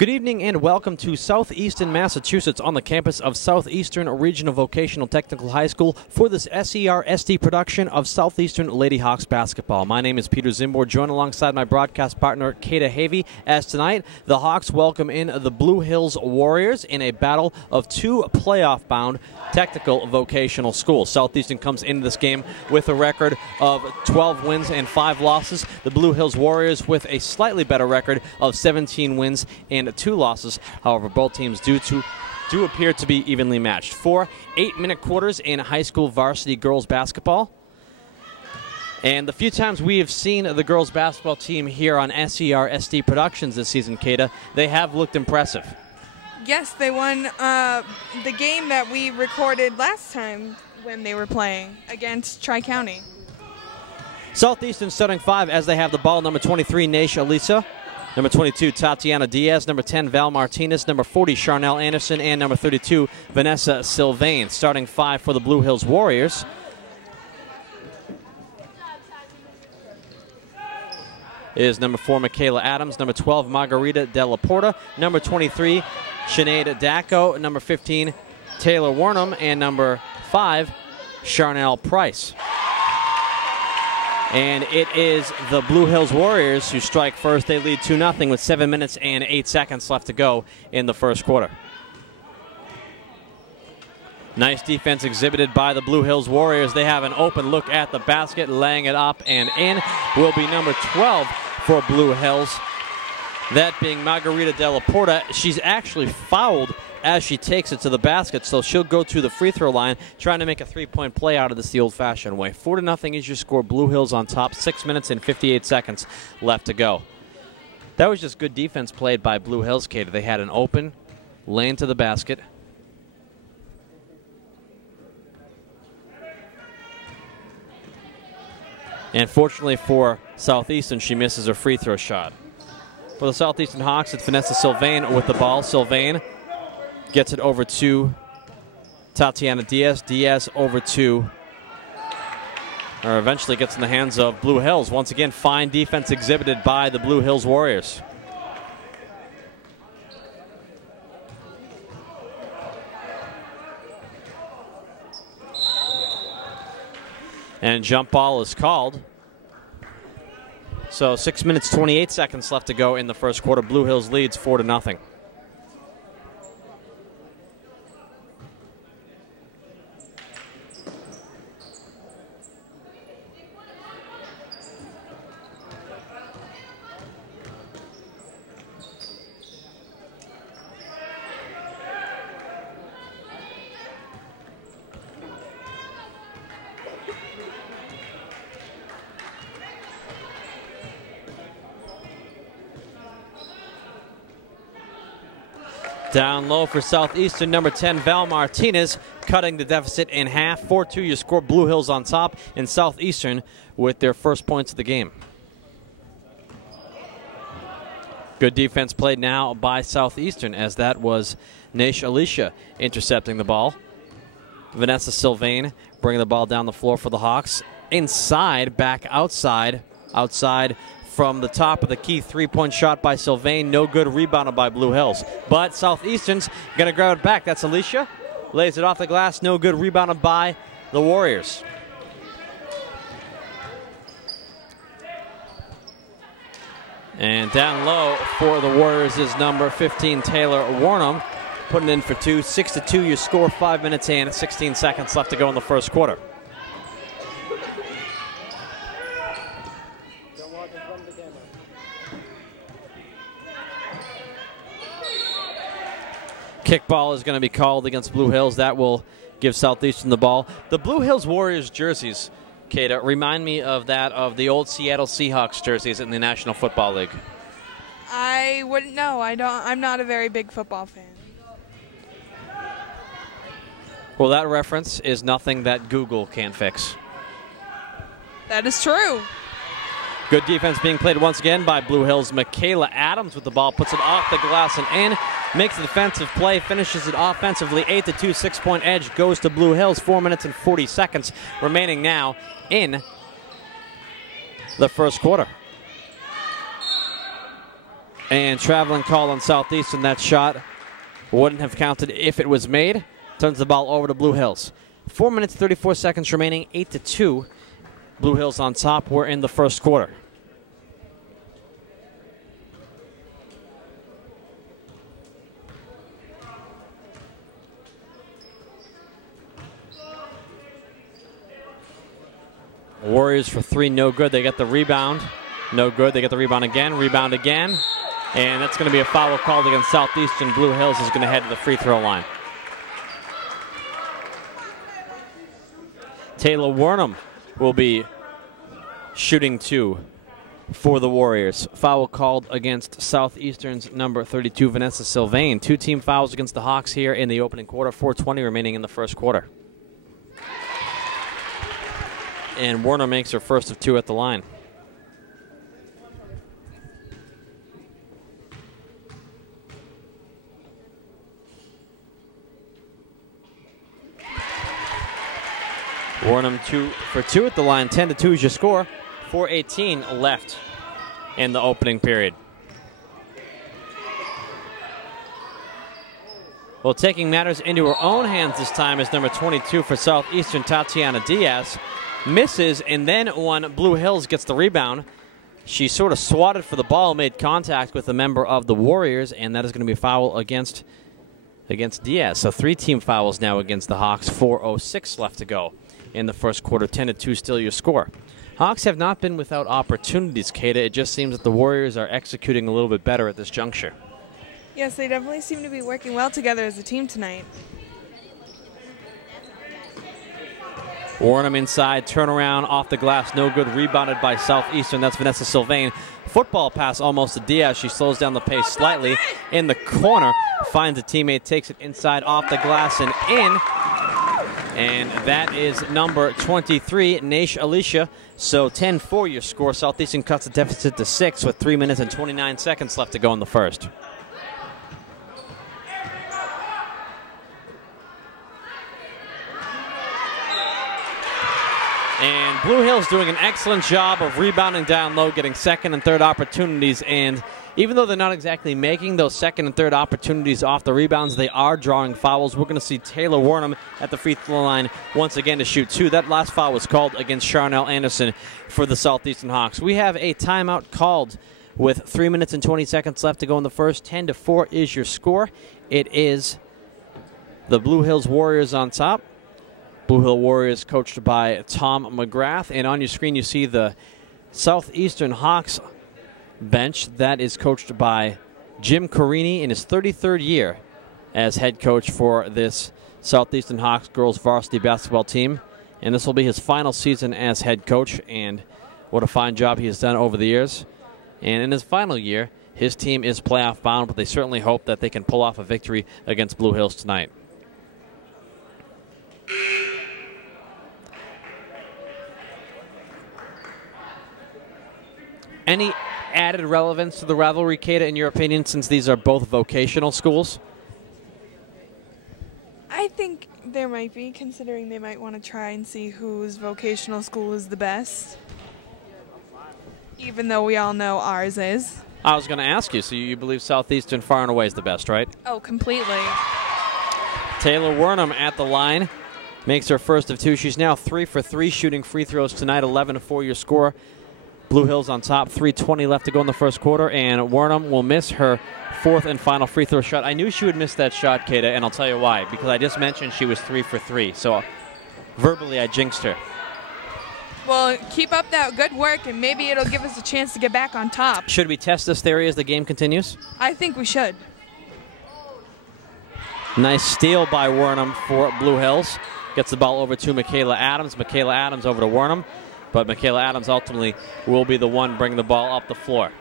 Good evening and welcome to Southeastern Massachusetts on the campus of Southeastern Regional Vocational Technical High School for this SER-SD production of Southeastern Lady Hawks basketball. My name is Peter Zimbor, joined alongside my broadcast partner, Kata Havey, as tonight the Hawks welcome in the Blue Hills Warriors in a battle of two playoff-bound technical vocational schools. Southeastern comes into this game with a record of 12 wins and 5 losses. The Blue Hills Warriors with a slightly better record of 17 wins and 2 losses. However, both teams do appear to be evenly matched. 4 8-minute quarters in high school varsity girls basketball. And the few times we have seen the girls basketball team here on SER-SD Productions this season, Kata, they have looked impressive. Yes, they won the game that we recorded last time when they were playing against Tri-County. Southeastern starting 5 as they have the ball. Number 23, Nash Alisa. Number 22, Tatiana Diaz. Number 10, Val Martinez. Number 40, Charnel Anderson. And number 32, Vanessa Sylvain. Starting 5 for the Blue Hills Warriors. Is number 4, Michaela Adams. Number 12, Margarita Della Porta. Number 23, Sinead Dacko. Number 15, Taylor Warnham. And number 5, Charnel Price. And it is the Blue Hills Warriors who strike first. They lead 2-0 with 7 minutes and 8 seconds left to go in the first quarter. Nice defense exhibited by the Blue Hills Warriors. They have an open look at the basket, laying it up and in. Will be number 12 for Blue Hills. That being Margarita Della Porta. She's actually fouled as she takes it to the basket, so she'll go to the free throw line trying to make a three-point play out of this the old-fashioned way. 4-0 is your score. Blue Hills on top. 6 minutes and 58 seconds left to go. That was just good defense played by Blue Hills, Kate. They had an open lane to the basket. And fortunately for Southeastern, she misses her free throw shot. For the Southeastern Hawks, it's Vanessa Sylvain with the ball. Sylvain gets it over to Tatiana Diaz. Diaz over to, or eventually gets in the hands of Blue Hills. Once again, fine defense exhibited by the Blue Hills Warriors. And jump ball is called. So 6 minutes, 28 seconds left to go in the first quarter. Blue Hills leads 4-0. Down low for Southeastern, number 10, Val Martinez, cutting the deficit in half. 4-2, you score. Blue Hills on top, and Southeastern with their first points of the game. Good defense played now by Southeastern, as that was Nash Alicia intercepting the ball. Vanessa Sylvain bringing the ball down the floor for the Hawks. Inside, back outside. Outside from the top of the key, three-point shot by Sylvain. No good, rebounded by Blue Hills. But Southeastern's going to grab it back. That's Alicia. Lays it off the glass. No good, rebounded by the Warriors. And down low for the Warriors is number 15, Taylor Warnham. Putting in for 2. 6-2, you score. 5 minutes and 16 seconds left to go in the first quarter. Kickball is going to be called against Blue Hills. That will give Southeastern the ball. The Blue Hills Warriors jerseys, Kata, remind me of that of the old Seattle Seahawks jerseys in the National Football League. I wouldn't know. I'm not a very big football fan. Well, that reference is nothing that Google can't fix. That is true. Good defense being played once again by Blue Hills. Michaela Adams with the ball, puts it off the glass and in. Makes a defensive play, finishes it offensively. 8-2, 6-point edge goes to Blue Hills. 4 minutes and 40 seconds remaining now in the first quarter. And traveling call on Southeastern. That shot wouldn't have counted if it was made. Turns the ball over to Blue Hills. 4 minutes, 34 seconds remaining, 8-2. Blue Hills on top. We're in the first quarter. Warriors for three, no good. They get the rebound. No good. They get the rebound again. Rebound again. And that's going to be a foul called against Southeastern. Blue Hills is going to head to the free throw line. Taylor Wernham will be shooting two for the Warriors. Foul called against Southeastern's number 32, Vanessa Sylvain. Two team fouls against the Hawks here in the opening quarter. 4:20 remaining in the first quarter. And Warner makes her first of two at the line. Warnham 2 for 2 at the line. 10-2 is your score. 4:18 left in the opening period. Well, taking matters into her own hands this time is number 22 for Southeastern, Tatiana Diaz. Misses, and then when Blue Hills gets the rebound, she sort of swatted for the ball, made contact with a member of the Warriors, and that is going to be a foul against Diaz. So three team fouls now against the Hawks. 4:06 left to go in the first quarter. 10-2 still your score. Hawks have not been without opportunities, Kata. It just seems that the Warriors are executing a little bit better at this juncture. Yes, they definitely seem to be working well together as a team tonight. Warnham inside, turnaround off the glass, no good, rebounded by Southeastern. That's Vanessa Sylvain. Football pass almost to Diaz. She slows down the pace slightly in the corner, finds a teammate, takes it inside off the glass and in. And that is number 23, Naish Alicia. So 10-4 your score. Southeastern cuts the deficit to 6 with 3 minutes and 29 seconds left to go in the first. And Blue Hills doing an excellent job of rebounding down low, getting second and third opportunities. And even though they're not exactly making those second and third opportunities off the rebounds, they are drawing fouls. We're going to see Taylor Wernham at the free throw line once again to shoot two. That last foul was called against Charnel Anderson for the Southeastern Hawks. We have a timeout called with 3 minutes and 20 seconds left to go in the first. 10-4 is your score. It is the Blue Hills Warriors on top. Blue Hill Warriors coached by Tom McGrath. And on your screen you see the Southeastern Hawks bench. That is coached by Jim Carini in his 33rd year as head coach for this Southeastern Hawks girls varsity basketball team. And this will be his final season as head coach. And what a fine job he has done over the years. And in his final year, his team is playoff bound, but they certainly hope that they can pull off a victory against Blue Hills tonight. Any added relevance to the rivalry, Kata, in your opinion, since these are both vocational schools? I think there might be, considering they might want to try and see whose vocational school is the best. Even though we all know ours is. I was going to ask you, so you believe Southeastern far and away is the best, right? Oh, completely. Taylor Wernham at the line makes her first of two. She's now 3 for 3 shooting free throws tonight. 11-4 your score. Blue Hills on top. 3:20 left to go in the first quarter, and Wernham will miss her fourth and final free throw shot. I knew she would miss that shot, Kata, and I'll tell you why. Because I just mentioned she was 3 for 3, so verbally I jinxed her. Well, keep up that good work, and maybe it'll give us a chance to get back on top. Should we test this theory as the game continues? I think we should. Nice steal by Wernham for Blue Hills. Gets the ball over to Michaela Adams. Michaela Adams over to Wernham. But Michaela Adams ultimately will be the one bringing the ball up the floor.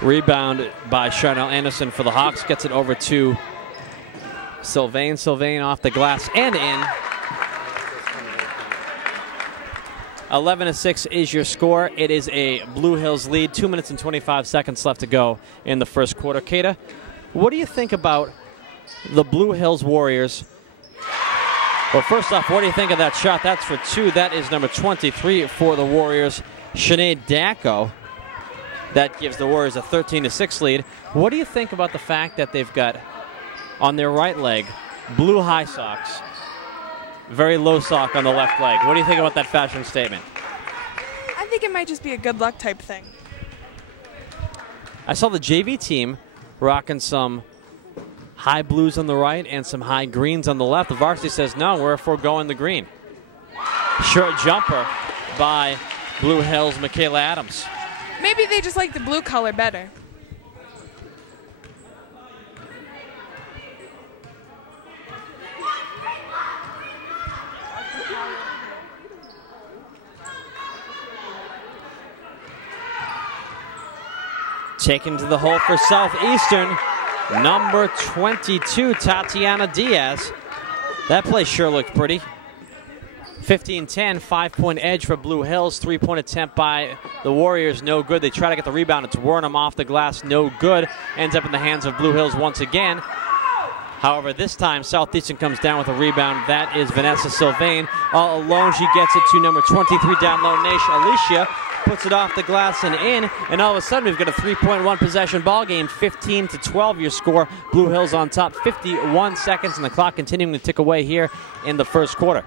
Rebound by Charnel Anderson for the Hawks. Gets it over to Sylvain. Sylvain off the glass and in. 11-6 is your score. It is a Blue Hills lead. 2 minutes and 25 seconds left to go in the first quarter. Kata, what do you think about the Blue Hills Warriors. Well, first off, what do you think of that shot? That's for two. That is number 23 for the Warriors, Sinead Dacko. That gives the Warriors a 13-6 lead. What do you think about the fact that they've got on their right leg blue high socks, very low sock on the left leg? What do you think about that fashion statement? I think it might just be a good luck type thing. I saw the JV team rocking some high blues on the right and some high greens on the left. The varsity says, no, we're foregoing the green. Short jumper by Blue Hills' Michaela Adams. Maybe they just like the blue color better. Taken to the hole for Southeastern, number 22, Tatiana Diaz. That play sure looked pretty. 15-10, 5-point edge for Blue Hills. 3-point attempt by the Warriors, no good. They try to get the rebound. It's Wernham off the glass, no good. Ends up in the hands of Blue Hills once again. However, this time Southeastern comes down with a rebound. That is Vanessa Sylvain. All alone, she gets it to number 23 down low, Alicia. Puts it off the glass and in, and all of a sudden we've got a 3-point possession ball game. 15-12 your score. Blue Hills on top. 51 seconds, and the clock continuing to tick away here in the first quarter.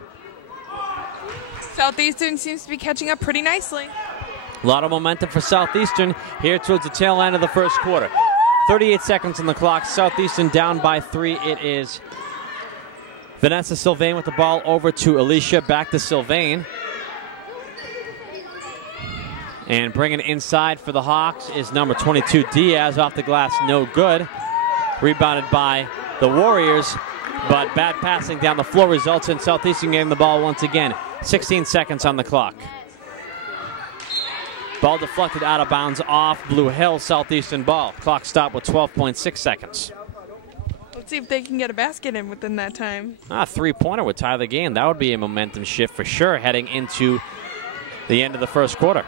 Southeastern seems to be catching up pretty nicely. A lot of momentum for Southeastern here towards the tail end of the first quarter. 38 seconds on the clock. Southeastern down by 3. It is Vanessa Sylvain with the ball over to Alicia. Back to Sylvain. And bringing it inside for the Hawks is number 22, Diaz, off the glass, no good. Rebounded by the Warriors, but bad passing down the floor results in Southeastern getting the ball once again. 16 seconds on the clock. Ball deflected out of bounds off Blue Hill, Southeastern ball. Clock stopped with 12.6 seconds. Let's see if they can get a basket in within that time. A three-pointer would tie the game. That would be a momentum shift for sure heading into the end of the first quarter.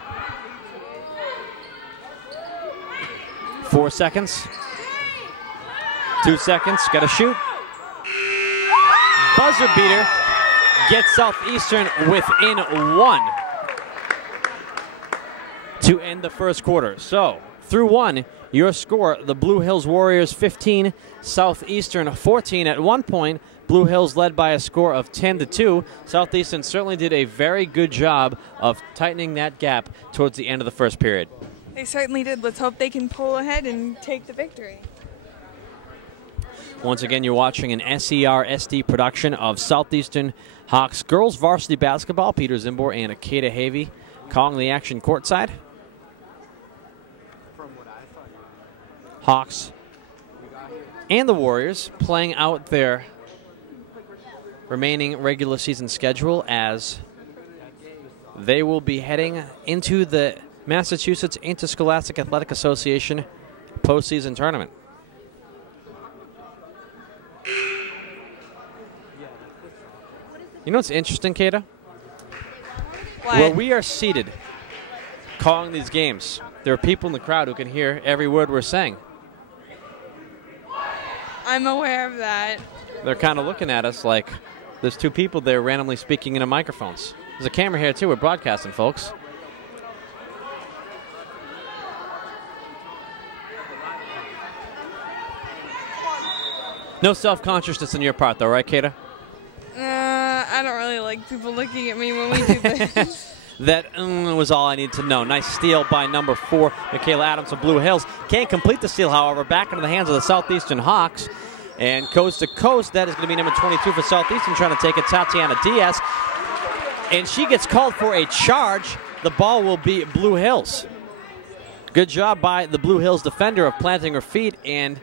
4 seconds. 2 seconds. Got to shoot. Buzzer beater gets Southeastern within 1 to end the first quarter. So, through 1, your score, the Blue Hills Warriors 15, Southeastern 14. At one point, Blue Hills led by a score of 10-2. Southeastern certainly did a very good job of tightening that gap towards the end of the first period. They certainly did. Let's hope they can pull ahead and take the victory. Once again, you're watching an SER-SD production of Southeastern Hawks girls varsity basketball. Peter Zimbor and Akeda Havey calling the action courtside. Hawks and the Warriors playing out their remaining regular season schedule as they will be heading into the Massachusetts Interscholastic Athletic Association postseason tournament. You know what's interesting, Kata? What? Where we are seated calling these games, there are people in the crowd who can hear every word we're saying. I'm aware of that. They're kind of looking at us like there's two people there randomly speaking into microphones. There's a camera here, too. We're broadcasting, folks. No self-consciousness on your part, though, right, Kata? I don't really like people looking at me when we do this. That was all I need to know. Nice steal by number 4, Michaela Adams of Blue Hills. Can't complete the steal, however. Back into the hands of the Southeastern Hawks. And coast to coast, that is going to be number 22 for Southeastern, trying to take it, Tatiana Diaz. And she gets called for a charge. The ball will be Blue Hills. Good job by the Blue Hills defender of planting her feet and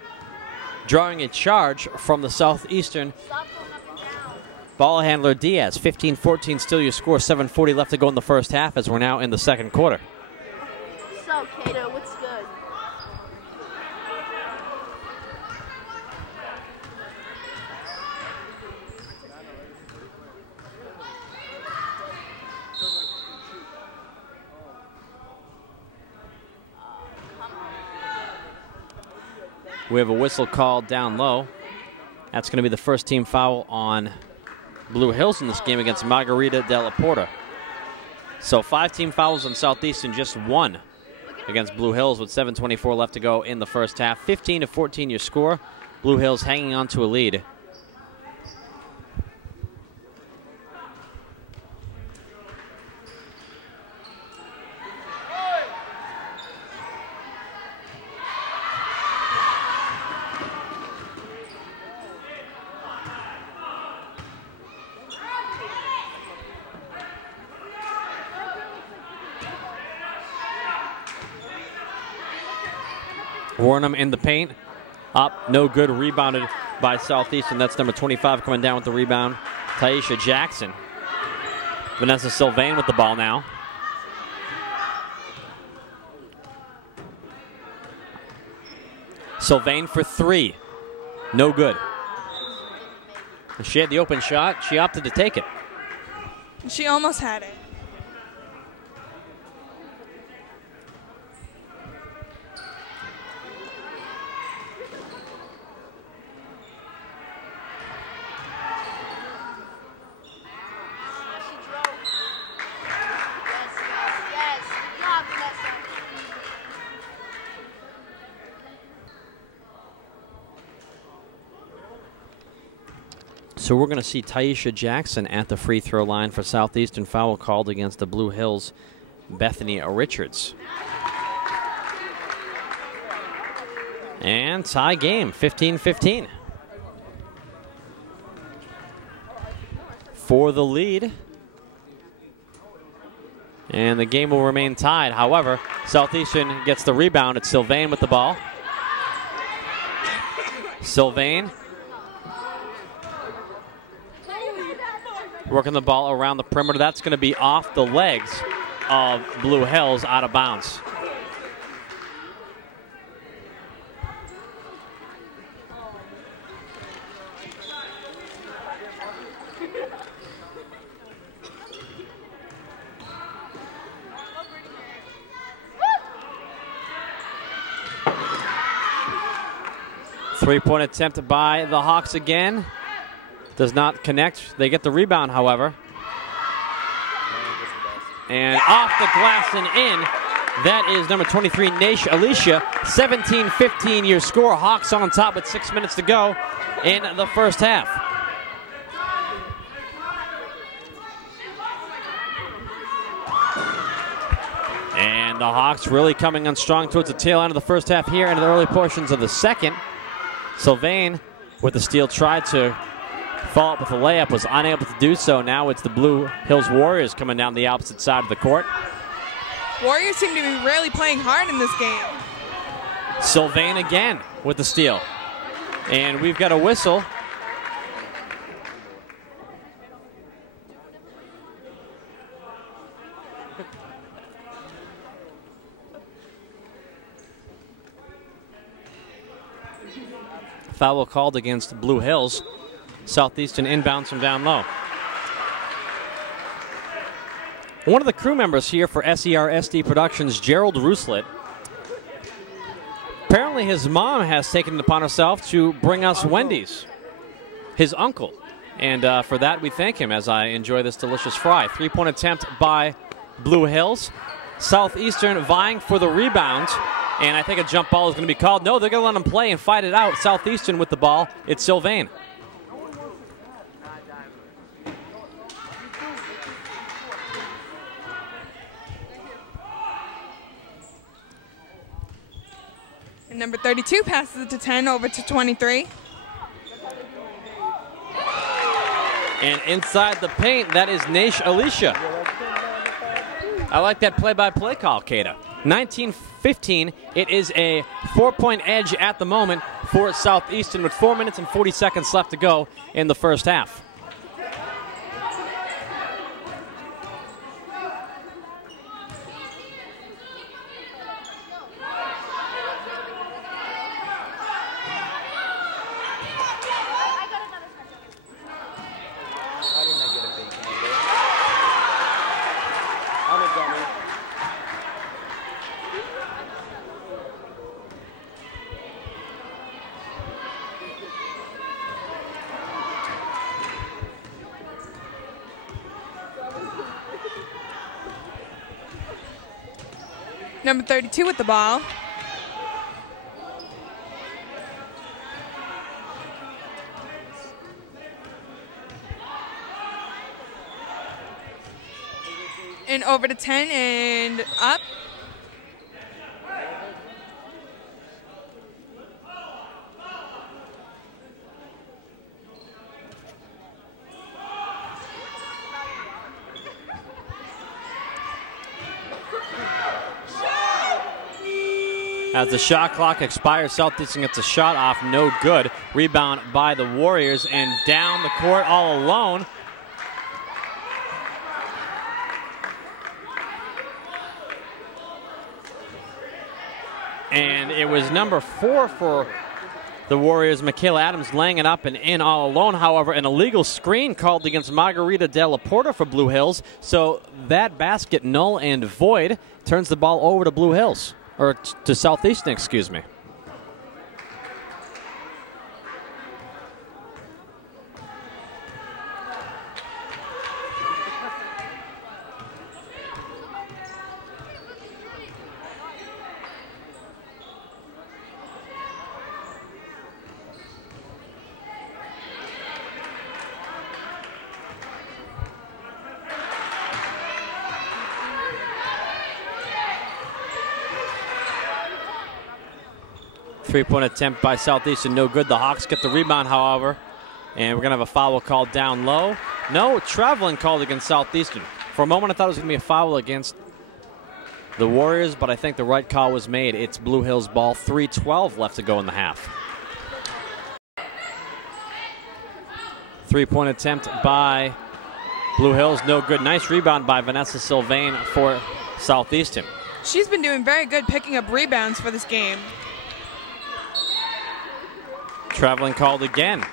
drawing a charge from the Southeastern ball handler Diaz. 15-14 still your score. 7:40 left to go in the first half as we're now in the second quarter. So, Kato, what's good? We have a whistle called down low. That's going to be the first team foul on Blue Hills in this game against Margarita de la Porta. So 5 team fouls on Southeastern, just 1 against Blue Hills with 7:24 left to go in the first half. 15-14 your score. Blue Hills hanging on to a lead. Warnham in the paint. Up, no good. Rebounded by Southeastern. That's number 25 coming down with the rebound. Taisha Jackson. Vanessa Sylvain with the ball now. Sylvain for 3. No good. She had the open shot. She opted to take it. She almost had it. So we're going to see Taisha Jackson at the free throw line for Southeastern. Foul called against the Blue Hills, Bethany Richards. And tie game, 15-15. For the lead. And the game will remain tied. However, Southeastern gets the rebound. It's Sylvain with the ball. Sylvain working the ball around the perimeter. That's going to be off the legs of Blue Hills, out of bounds. Three-point attempt by the Hawks again. Does not connect. They get the rebound, however. And off the glass and in. That is number 23, Naish Alicia. 17-15 your score. Hawks on top with 6 minutes to go in the first half. And the Hawks really coming on strong towards the tail end of the first half here and the early portions of the second. Sylvain with the steal tried to follow up with a layup, was unable to do so. Now it's the Blue Hills Warriors coming down the opposite side of the court. Warriors seem to be really playing hard in this game. Sylvain again with the steal. And we've got a whistle. Foul called against Blue Hills. Southeastern inbounds from down low. One of the crew members here for SER-SD Productions, Gerald Rooslet, apparently his mom has taken it upon herself to bring us Wendy's, his uncle. And for that, we thank him as I enjoy this delicious fry. Three-point attempt by Blue Hills. Southeastern vying for the rebound. And I think a jump ball is going to be called. No, they're going to let him play and fight it out. Southeastern with the ball. It's Sylvain. And number 32 passes it to 10 over to 23. And inside the paint, that is Naish Alicia. I like that play-by-play call, Kata. 19-15. It is a 4-point edge at the moment for Southeastern with 4 minutes and 40 seconds left to go in the first half. Number 32 with the ball. And over to 10 and up. As the shot clock expires, Southeastern gets a shot off, no good. Rebound by the Warriors, and down the court all alone. And it was number 4 for the Warriors, Michaela Adams, laying it up and in all alone. However, an illegal screen called against Margarita De La Porta for Blue Hills. So that basket null and void, turns the ball over to Blue Hills. Or to Southeastern, excuse me. Three-point attempt by Southeastern, no good. The Hawks get the rebound, however, and we're going to have a foul called down low. No traveling called against Southeastern. For a moment, I thought it was going to be a foul against the Warriors, but I think the right call was made. It's Blue Hills ball, 3:12 left to go in the half. Three-point attempt by Blue Hills, no good. Nice rebound by Vanessa Sylvain for Southeastern. She's been doing very good picking up rebounds for this game. Traveling called again,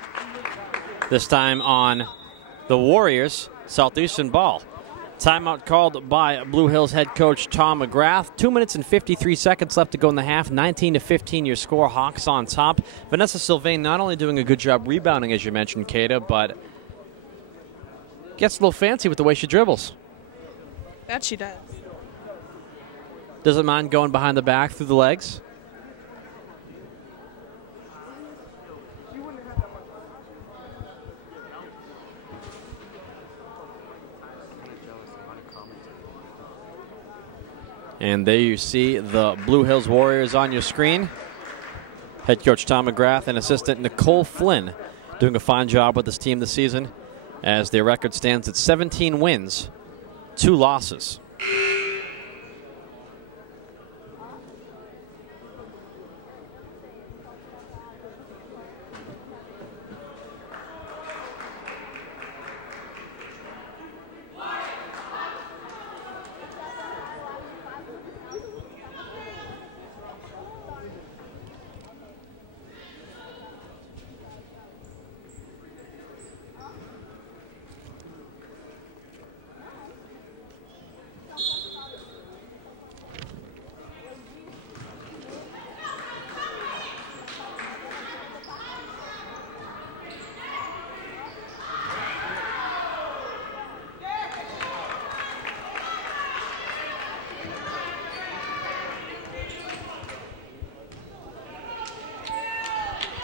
this time on the Warriors. Southeastern ball. Timeout called by Blue Hills head coach Tom McGrath. 2 minutes and 53 seconds left to go in the half. 19-15 your score. Hawks on top. Vanessa Sylvain not only doing a good job rebounding, as you mentioned, Kata, but gets a little fancy with the way she dribbles. That she does. Doesn't mind going behind the back through the legs. And there you see the Blue Hills Warriors on your screen. Head coach Tom McGrath and assistant Nicole Flynn doing a fine job with this team this season, as their record stands at 17 wins, 2 losses.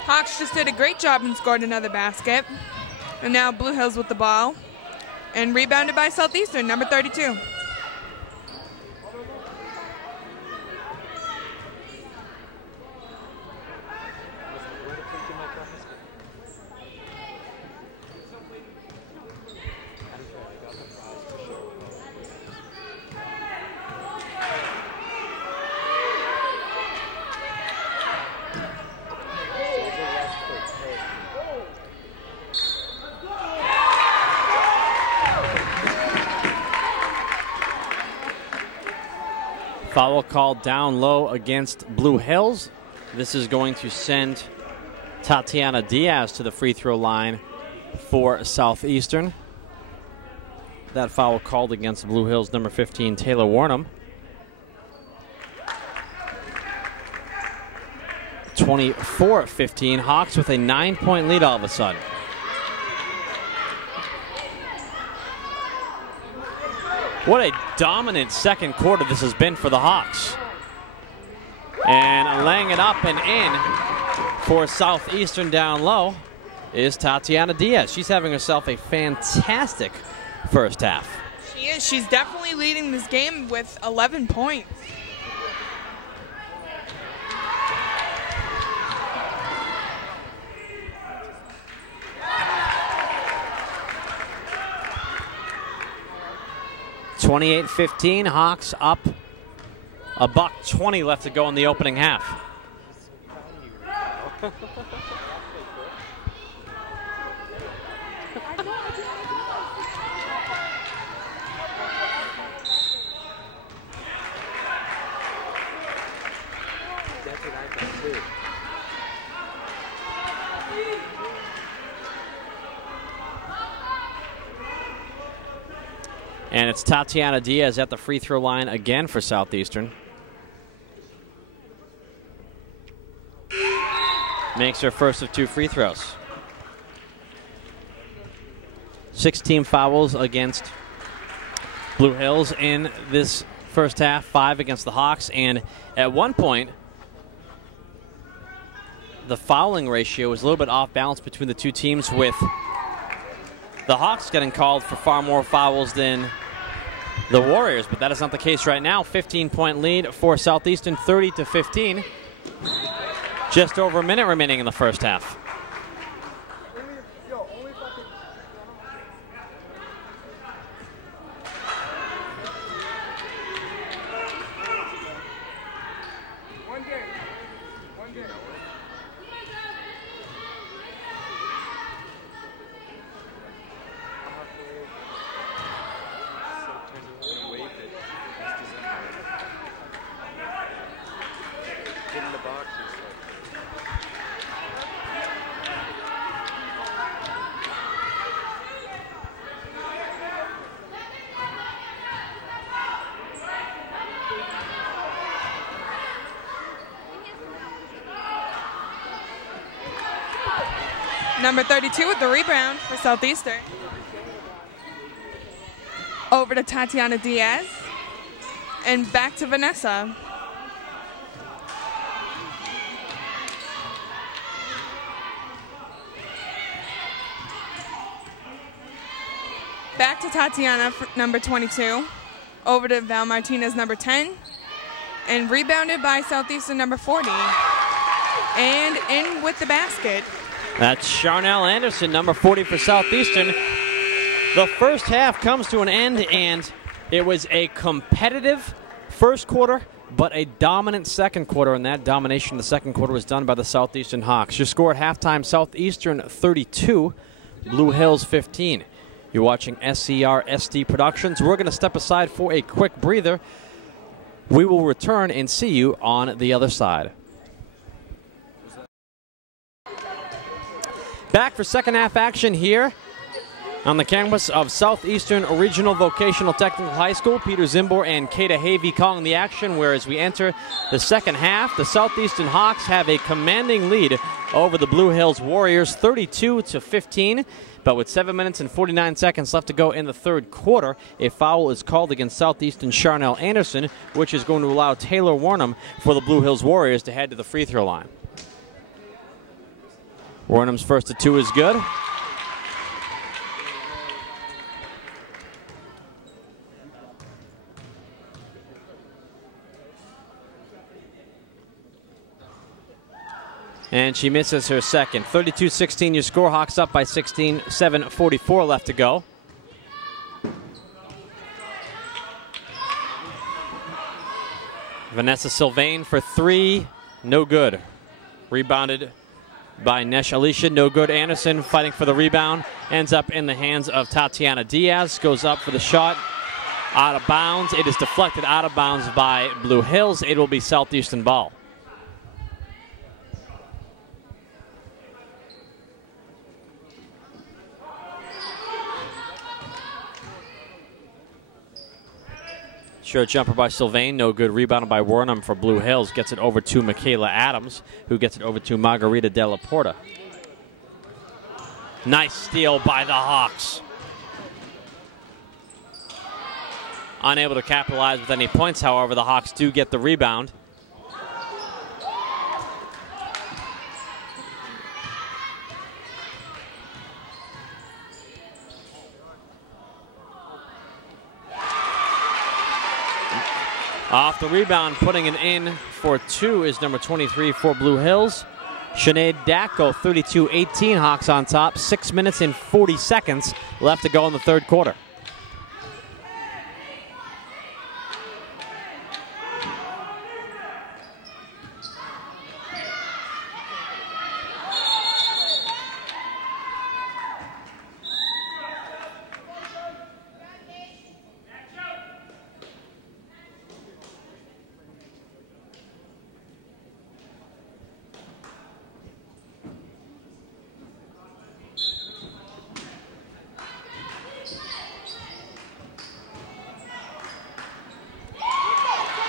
Hawks just did a great job and scored another basket. And now Blue Hills with the ball. And rebounded by Southeastern, number 32. Foul called down low against Blue Hills. This is going to send Tatiana Diaz to the free throw line for Southeastern. That foul called against Blue Hills, number 15, Taylor Warnham. 24-15. Hawks with a 9-point lead all of a sudden. What a dominant second quarter this has been for the Hawks. And laying it up and in for Southeastern down low is Tatiana Diaz. She's having herself a fantastic first half. She is. She's definitely leading this game with 11 points. (28-15). Hawks up. $1:20 left to go in the opening half. And it's Tatiana Diaz at the free throw line again for Southeastern. Makes her first of 2 free throws. 16 fouls against Blue Hills in this first half, 5 against the Hawks. And at one point, the fouling ratio was a little bit off balance between the two teams, with the Hawks getting called for far more fouls than the Warriors, but that is not the case right now. 15-point lead for Southeastern, 30-15. Just over a minute remaining in the first half. Number 32 with the rebound for Southeastern. Over to Tatiana Diaz. And back to Vanessa. Back to Tatiana for number 22. Over to Val Martinez, number 10. And rebounded by Southeastern, number 40. And in with the basket. That's Charnel Anderson, number 40 for Southeastern. The first half comes to an end, and it was a competitive first quarter, but a dominant second quarter, and that domination in the second quarter was done by the Southeastern Hawks. Your score at halftime, Southeastern 32, Blue Hills 15. You're watching SCR SD Productions. We're going to step aside for a quick breather. We will return and see you on the other side. Back for second half action here on the campus of Southeastern Regional Vocational Technical High School. Peter Zimbor and Kata Havey calling the action, where as we enter the second half, the Southeastern Hawks have a commanding lead over the Blue Hills Warriors, 32-15. But with 7 minutes and 49 seconds left to go in the third quarter, a foul is called against Southeastern Charnel Anderson, which is going to allow Taylor Warnham for the Blue Hills Warriors to head to the free throw line. Warnham's first to 2 is good. And she misses her second. 32-16 your score. Hawks up by 16, 7:44 left to go. Vanessa Sylvain for 3, no good. Rebounded by Nesh Alicia, no good. Anderson fighting for the rebound, ends up in the hands of Tatiana Diaz, goes up for the shot, out of bounds. It is deflected out of bounds by Blue Hills. It will be Southeastern ball. Short jumper by Sylvain, no good. Rebounded by Warnham for Blue Hills. Gets it over to Michaela Adams, who gets it over to Margarita Della Porta. Nice steal by the Hawks. Unable to capitalize with any points, however, the Hawks do get the rebound. Off the rebound, putting it in for 2 is number 23 for Blue Hills. Sinead Dacko, 32-18, Hawks on top. 6 minutes and 40 seconds left to go in the third quarter.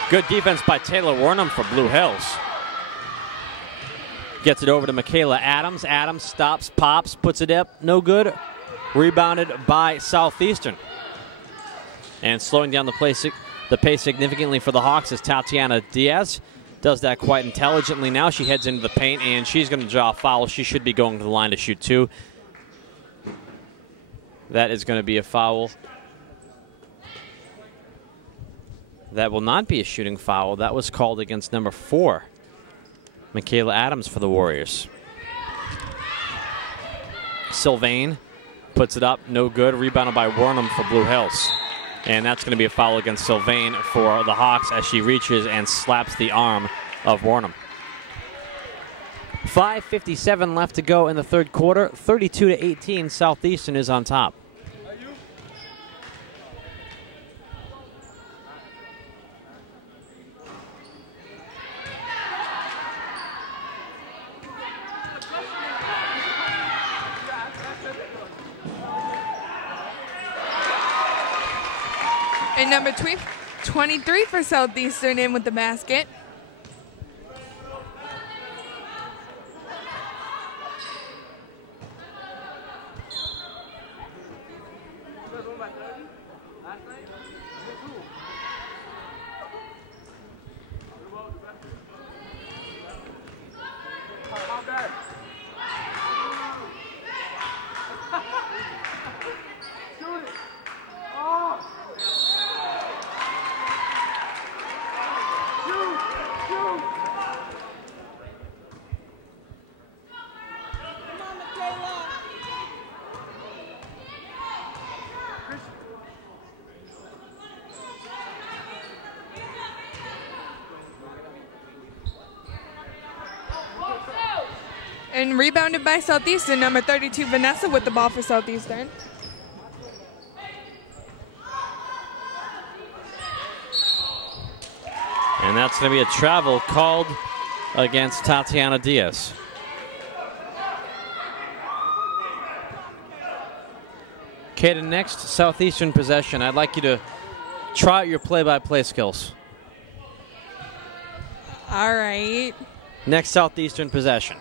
Good defense by Taylor Warnham for Blue Hills. Gets it over to Michaela Adams. Adams stops, pops, puts it up. No good. Rebounded by Southeastern. And slowing down the pace significantly for the Hawks is Tatiana Diaz. Does that quite intelligently now. She heads into the paint, and she's going to draw a foul. She should be going to the line to shoot 2. That is going to be a foul. That will not be a shooting foul. That was called against number 4, Michaela Adams for the Warriors. Sylvain puts it up, no good. Rebounded by Warnham for Blue Hills. And that's going to be a foul against Sylvain for the Hawks as she reaches and slaps the arm of Warnham. 5:57 left to go in the third quarter. 32-18, Southeastern is on top. And number 23 for Southeastern in with the basket. And rebounded by Southeastern, number 32, Vanessa with the ball for Southeastern. And that's going to be a travel called against Tatiana Diaz. Okay, the next Southeastern possession, I'd like you to try out your play-by-play skills. All right. Next Southeastern possession.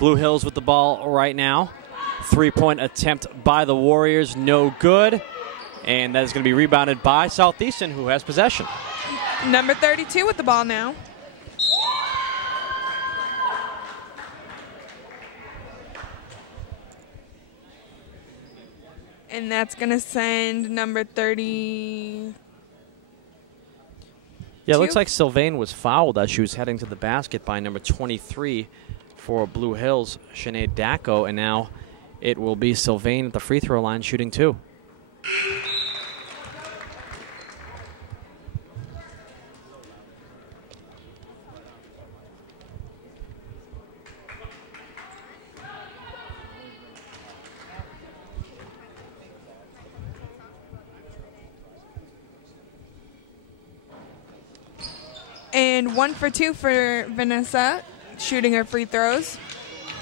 Blue Hills with the ball right now. 3-point attempt by the Warriors, no good. And that is going to be rebounded by Southeastern, who has possession. Number 32 with the ball now. And that's going to send number 30. Yeah, it looks like Sylvain was fouled as she was heading to the basket by number 23 for Blue Hills, Sinead Dacko, and now it will be Sylvain at the free throw line shooting 2. And 1 for 2 for Vanessa, shooting her free throws.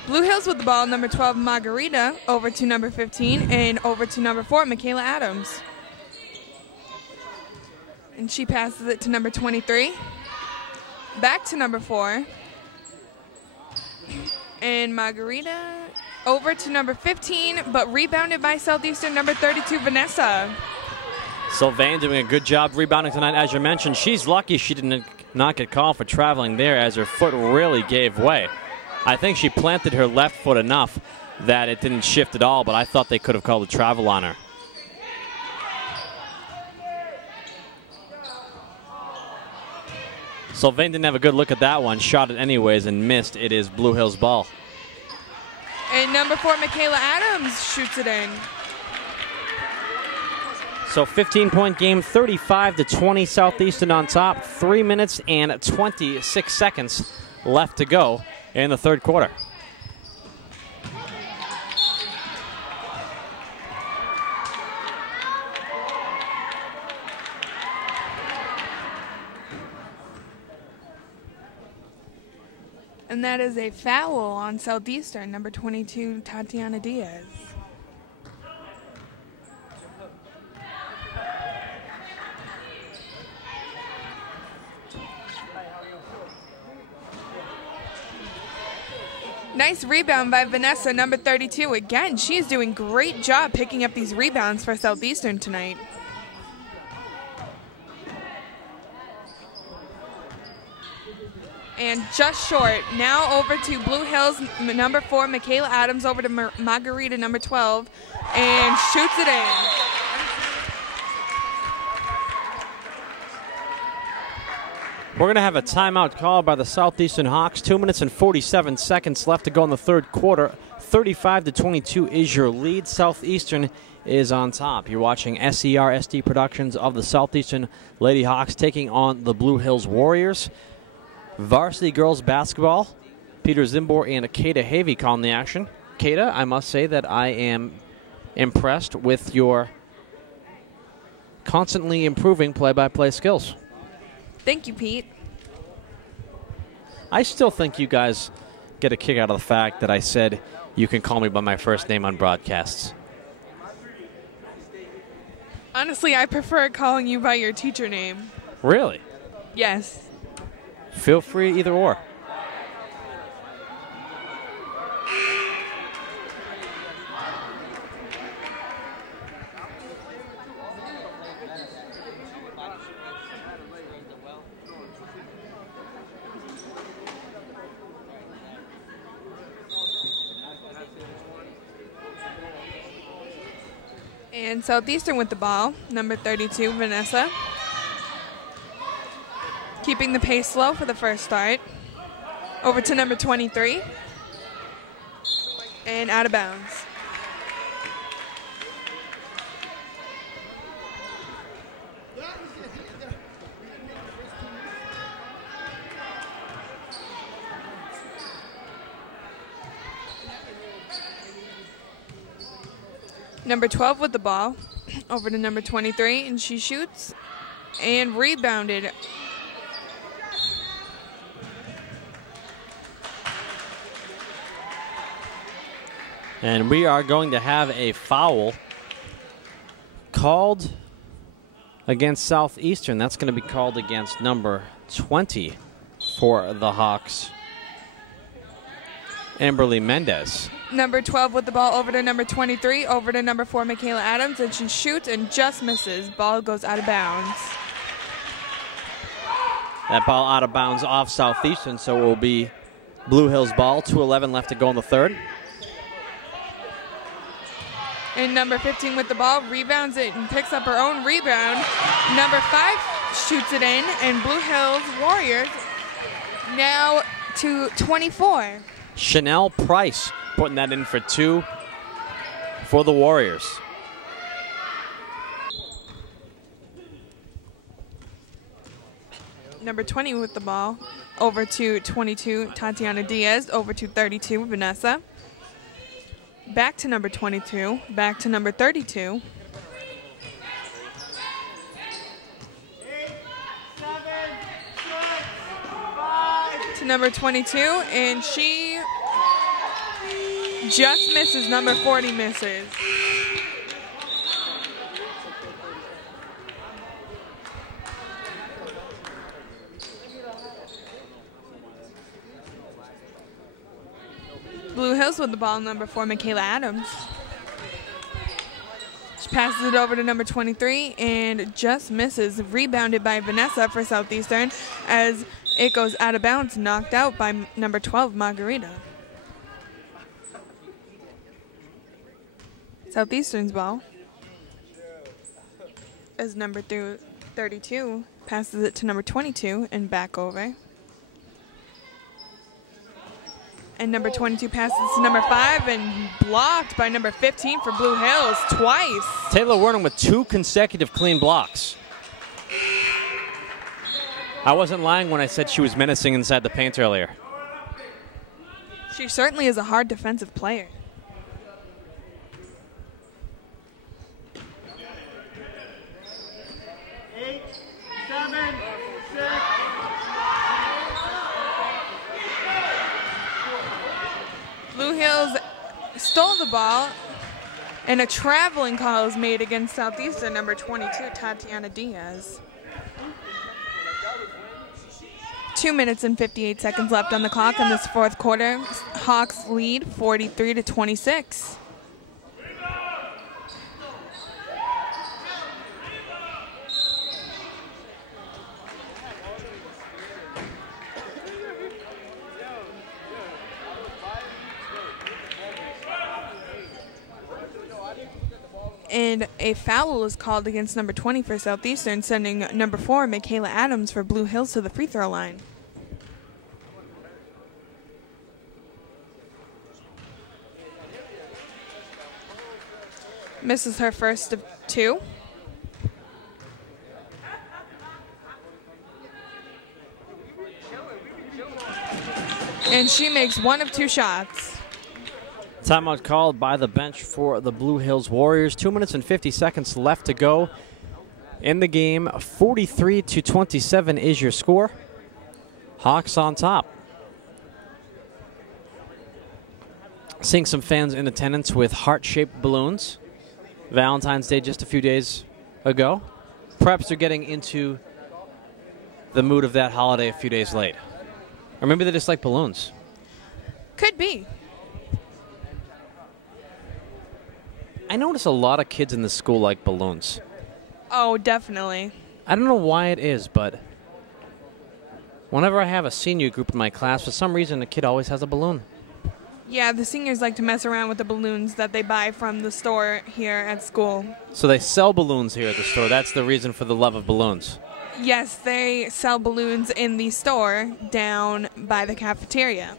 Blue Hills with the ball, number 12, Margarita, over to number 15, and over to number 4, Michaela Adams. And she passes it to number 23. Back to number 4. And Margarita over to number 15, but rebounded by Southeastern, number 32, Vanessa. Sylvain doing a good job rebounding tonight. As you mentioned, she's lucky she did not get called for traveling there as her foot really gave way. I think she planted her left foot enough that it didn't shift at all, but I thought they could have called a travel on her. Sylvain didn't have a good look at that one. Shot it anyways and missed. It is Blue Hills ball. And number 4, Michaela Adams shoots it in. So 15-point game, 35-20 Southeastern on top. 3 minutes and 26 seconds left to go in the third quarter. And that is a foul on Southeastern, number 22, Tatiana Diaz. Nice rebound by Vanessa, number 32. Again, she's doing a great job picking up these rebounds for Southeastern tonight. And just short. Now over to Blue Hills, number 4, Michaela Adams, over to Margarita, number 12, and shoots it in. We're going to have a timeout call by the Southeastern Hawks. 2 minutes and 47 seconds left to go in the third quarter. 35-22 is your lead. Southeastern is on top. You're watching SER SD Productions of the Southeastern Lady Hawks taking on the Blue Hills Warriors. Varsity girls basketball. Peter Zimbor and Akeda Havey calling the action. Akeda, I must say that I am impressed with your constantly improving play-by-play skills. Thank you, Pete. I still think you guys get a kick out of the fact that I said you can call me by my first name on broadcasts. Honestly, I prefer calling you by your teacher name. Really? Yes. Feel free either or. And Southeastern with the ball, number 32, Vanessa. Keeping the pace slow for the first start. Over to number 23. And out of bounds. Number 12 with the ball. Over to number 23, and she shoots. And rebounded. And we are going to have a foul called against Southeastern. That's going to be called against number 20 for the Hawks, Amberly Mendez. Number 12 with the ball over to number 23, over to number 4, Michaela Adams, and she shoots and just misses. Ball goes out of bounds. That ball out of bounds off Southeastern, so it will be Blue Hills ball. 2:11 left to go in the third. And number 15 with the ball, rebounds it and picks up her own rebound. Number 5 shoots it in, and Blue Hills Warriors now to 24. Chanel Price putting that in for 2 for the Warriors. Number 20 with the ball, over to 22, Tatiana Diaz, over to 32, Vanessa. Back to number 22, back to number 32. To number 22, and she just misses. Number 40 misses. Blue Hills with the ball, number 4, Michaela Adams. She passes it over to number 23 and just misses. Rebounded by Vanessa for Southeastern as it goes out of bounds, knocked out by number 12, Margarita. Southeastern's ball as number 32 passes it to number 22 and back over. And number 22 passes to number 5 and blocked by number 15 for Blue Hills twice. Taylor Wernham with 2 consecutive clean blocks. I wasn't lying when I said she was menacing inside the paint earlier. She certainly is a hard defensive player. Blue Hills stole the ball, and a traveling call is made against Southeastern number 22, Tatiana Diaz. 2 minutes and 58 seconds left on the clock in this fourth quarter. Hawks lead 43-26. And a foul is called against number 20 for Southeastern, sending number 4, Michaela Adams, for Blue Hills to the free throw line. Misses her first of 2. And she makes 1 of 2 shots. Timeout called by the bench for the Blue Hills Warriors. 2 minutes and 50 seconds left to go in the game. 43-27 is your score. Hawks on top. Seeing some fans in attendance with heart-shaped balloons. Valentine's Day just a few days ago. Perhaps they're getting into the mood of that holiday a few days late. Or maybe they just like balloons. Could be. I notice a lot of kids in the school like balloons. Oh, definitely. I don't know why it is, but whenever I have a senior group in my class, for some reason a kid always has a balloon. Yeah, the seniors like to mess around with the balloons that they buy from the store here at school. So they sell balloons here at the store. That's the reason for the love of balloons. Yes, they sell balloons in the store down by the cafeteria.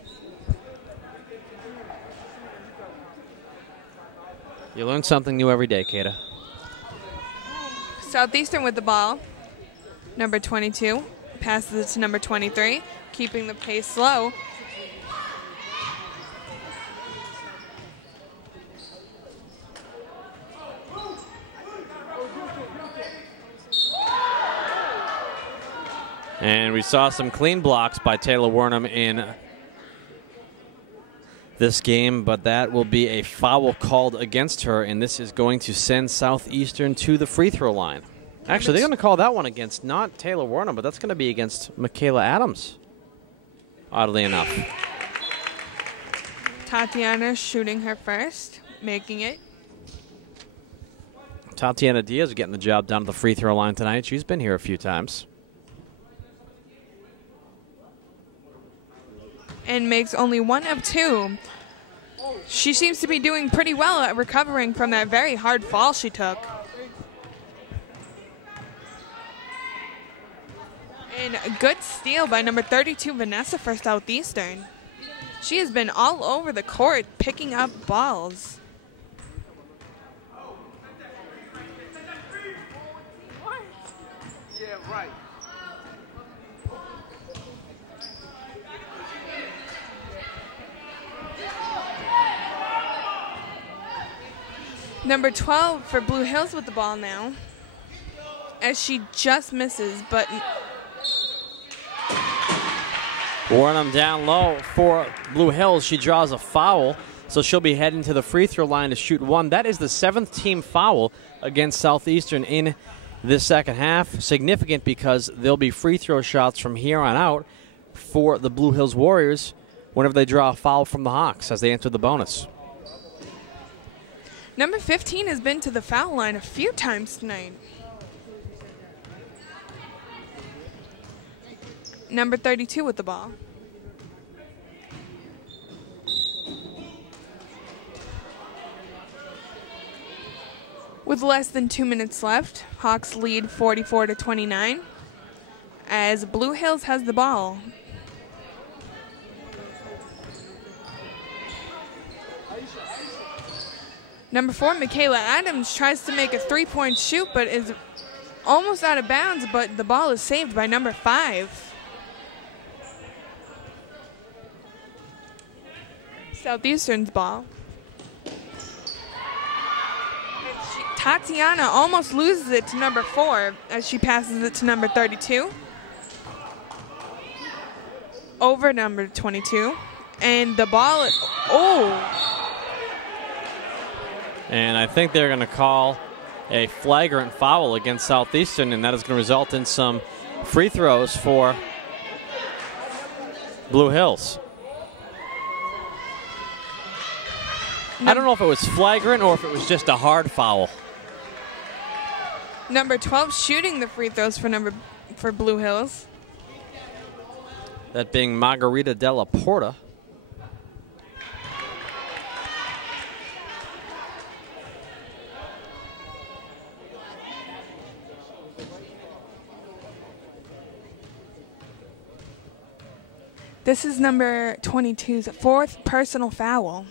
You learn something new every day, Kata. Southeastern with the ball. Number 22 passes it to number 23, keeping the pace slow. And we saw some clean blocks by Taylor Wernham in this game, but that will be a foul called against her, and this is going to send Southeastern to the free throw line. Actually, they're going to call that one against not Taylor Wernham, but that's going to be against Michaela Adams, oddly enough. Tatiana shooting her first, making it. Tatiana Diaz getting the job done at the free throw line tonight. She's been here a few times. And makes only 1 of 2. She seems to be doing pretty well at recovering from that very hard fall she took. And a good steal by number 32, Vanessa, for Southeastern. She has been all over the court picking up balls. Yeah, right. Number 12 for Blue Hills with the ball now, as she just misses, but Wernham down low for Blue Hills. She draws a foul, so she'll be heading to the free throw line to shoot 1. That is the 7th team foul against Southeastern in this second half. Significant because there'll be free throw shots from here on out for the Blue Hills Warriors whenever they draw a foul from the Hawks as they enter the bonus. number 15 has been to the foul line a few times tonight. Number 32 with the ball. With less than 2 minutes left, Hawks lead 44-29 as Blue Hills has the ball. Number 4, Michaela Adams tries to make a three-point shoot but is almost out of bounds, but the ball is saved by number 5. Southeastern's ball. Tatiana almost loses it to number 4 as she passes it to number 32. Over number 22. And the ball, And I think they're going to call a flagrant foul against Southeastern, and that is going to result in some free throws for Blue Hills. I don't know if it was flagrant or if it was just a hard foul. Number 12 shooting the free throws for Blue Hills. That being Margarita Della Porta. This is number 22's 4th personal foul.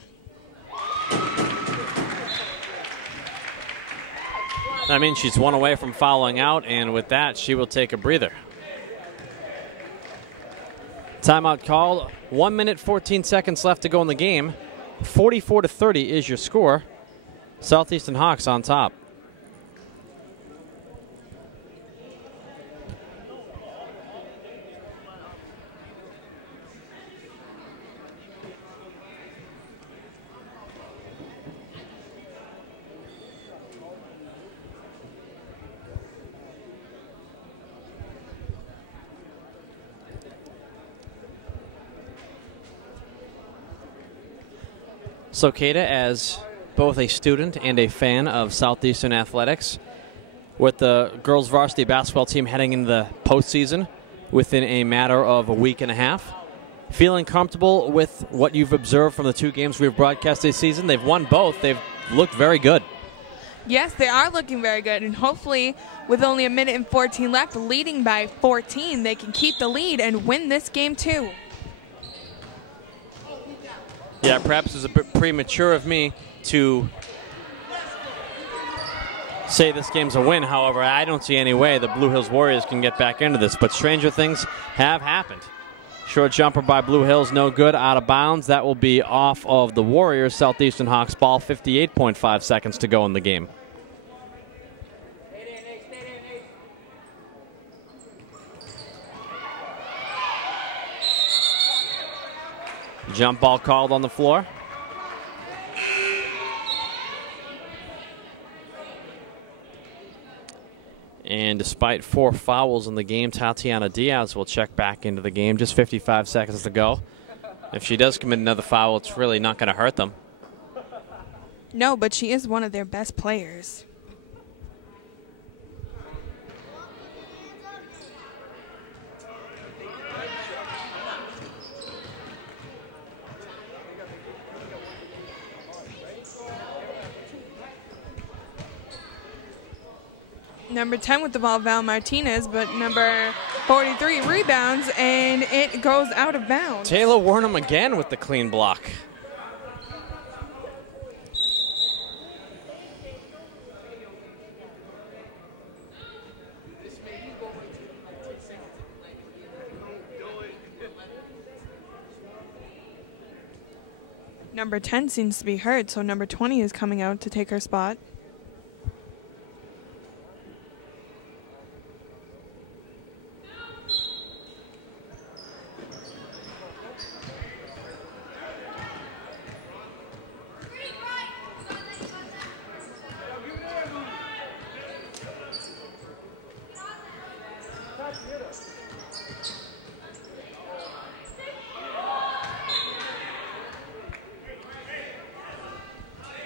That means she's one away from fouling out, and with that, she will take a breather. Timeout called. 1 minute, 14 seconds left to go in the game. 44-30 is your score. Southeastern Hawks on top. So, Kata, as both a student and a fan of Southeastern athletics, with the girls varsity basketball team heading into the postseason within a matter of a week and a half, feeling comfortable with what you've observed from the 2 games we've broadcast this season? They've won both. They've looked very good. Yes, they are looking very good, and hopefully with only 1 minute and 14 left, leading by 14, they can keep the lead and win this game too. Yeah, perhaps it's a bit premature of me to say this game's a win. However, I don't see any way the Blue Hills Warriors can get back into this, but stranger things have happened. Short jumper by Blue Hills, no good, out of bounds. That will be off of the Warriors. Southeastern Hawks ball, 58.5 seconds to go in the game. Jump ball called on the floor. And despite 4 fouls in the game, Tatiana Diaz will check back into the game. Just 55 seconds to go. If she does commit another foul, it's really not going to hurt them. No, but she is one of their best players. Number 10 with the ball, Val Martinez, but number 43 rebounds, and it goes out of bounds. Taylor Warnham again with the clean block. Number 10 seems to be hurt, so number 20 is coming out to take her spot.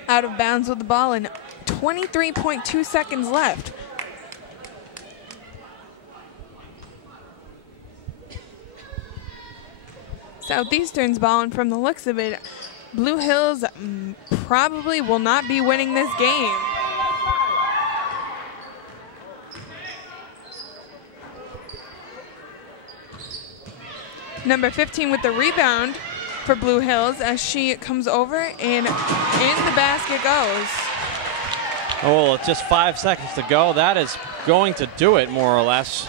Out of bounds with the ball and 23.2 seconds left. Southeastern's ball, and from the looks of it, Blue Hills probably will not be winning this game. Number 15 with the rebound for Blue Hills as she comes over and in the basket goes. Oh, it's just 5 seconds to go. That is going to do it, more or less.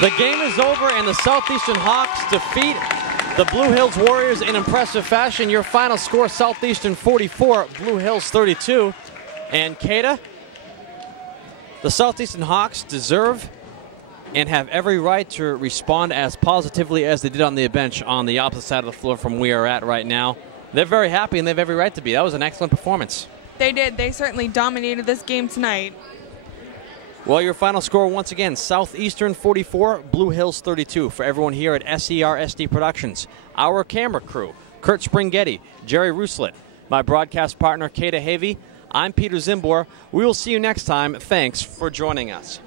The game is over, and the Southeastern Hawks defeat the Blue Hills Warriors in impressive fashion. Your final score, Southeastern 44, Blue Hills 32. And Kata, the Southeastern Hawks deserve and have every right to respond as positively as they did on the bench on the opposite side of the floor from where we are at right now. They're very happy, and they have every right to be. That was an excellent performance. They did. They certainly dominated this game tonight. Well, your final score, once again, Southeastern 44, Blue Hills 32. For everyone here at SER SD Productions, our camera crew, Kurt Springhetti, Jerry Ruslet, my broadcast partner, Kata Havey, I'm Peter Zimbor. We will see you next time. Thanks for joining us.